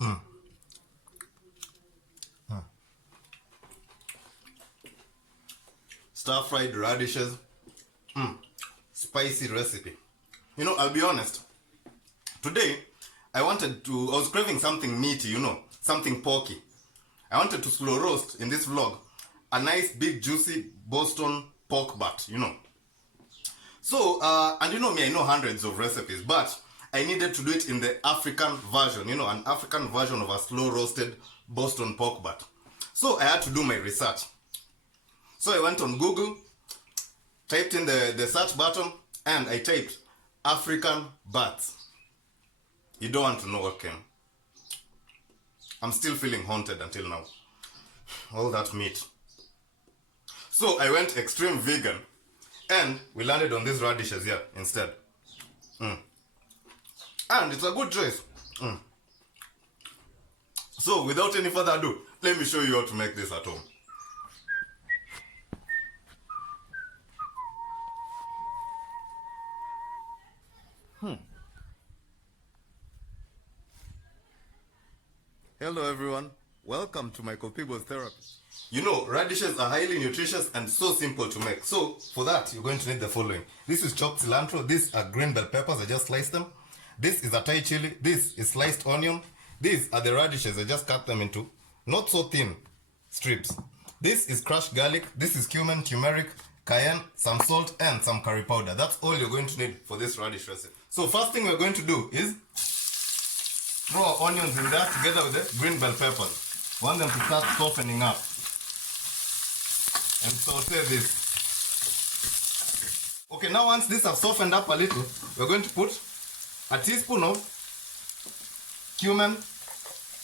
Mm. Mm. Stir-fried radishes. Spicy recipe. You know, I'll be honest. Today, I was craving something meaty, something porky. I wanted to slow roast in this vlog a nice big juicy Boston pork butt. So, and you know me, I know hundreds of recipes, but I needed to do it in the African version, an African version of a slow roasted Boston pork butt. So I had to do my research. So I went on Google, typed in the search button, and I typed African butts. You don't want to know what came. I'm still feeling haunted until now. All that meat. So I went extreme vegan, and we landed on these radishes here instead. And it's a good choice. So without any further ado, let me show you how to make this at home. Hello everyone, welcome to Michael People's Therapy. You know, radishes are highly nutritious and so simple to make. So for that, you're going to need the following. This is chopped cilantro, these are green bell peppers, I just sliced them. This is a Thai chili, this is sliced onion. These are the radishes, I just cut them into not so thin strips. This is crushed garlic, this is cumen, turmeric, cayenne, some salt and some curry powder. That's all you're going to need for this radish recipe. So first thing we're going to do is throw our onions in there together with the green bell peppers. Want them to start softening up. And saute this. Okay, now once these have softened up a little, we're going to put a teaspoon of cumin,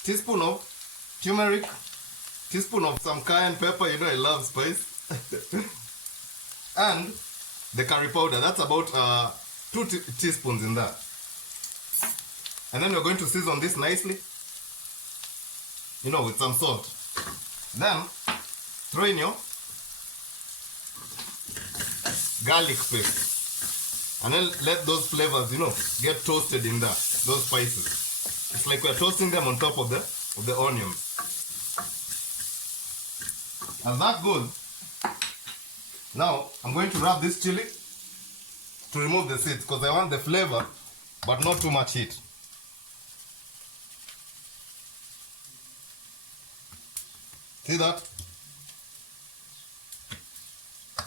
teaspoon of turmeric, teaspoon of some cayenne pepper, you know I love spice, and the curry powder. That's about 2 teaspoons in there. And then we're going to season this nicely, with some salt. Then throw in your garlic paste. And then let those flavors, get toasted in there, those spices. It's like we're toasting them on top of the onions. As that goes, now I'm going to wrap this chili to remove the seeds because I want the flavor but not too much heat. See that?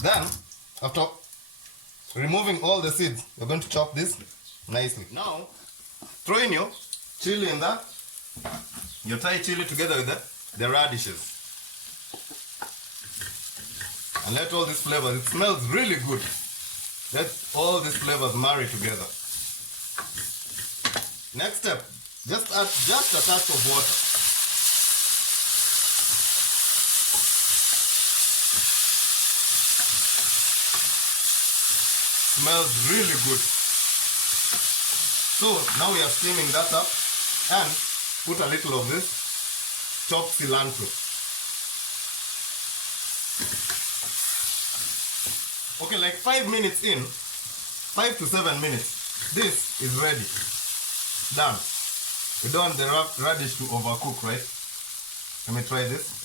Then, after removing all the seeds, we're going to chop this nicely. Now, throw in your chili in there, your Thai chili together with the radishes. And let all these flavors, it smells really good. Let all these flavors marry together. Next step, just add just a touch of water. Smells really good. So now we are steaming that up and put a little of this chopped cilantro. Okay, like 5 minutes in, 5 to 7 minutes, this is ready. Done. We don't want the radish to overcook, right? Let me try this.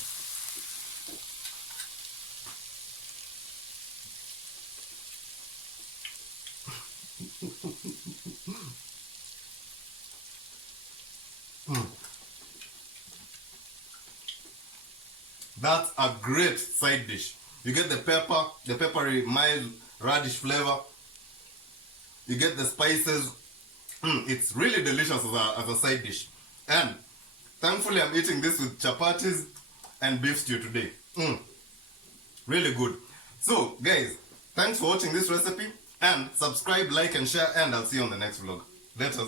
That's a great side dish. You get the pepper, the peppery mild radish flavor. You get the spices. It's really delicious as a side dish. And thankfully I'm eating this with chapatis and beef stew today. Really good. So guys, thanks for watching this recipe and subscribe, like and share, and I'll see you on the next vlog. Later.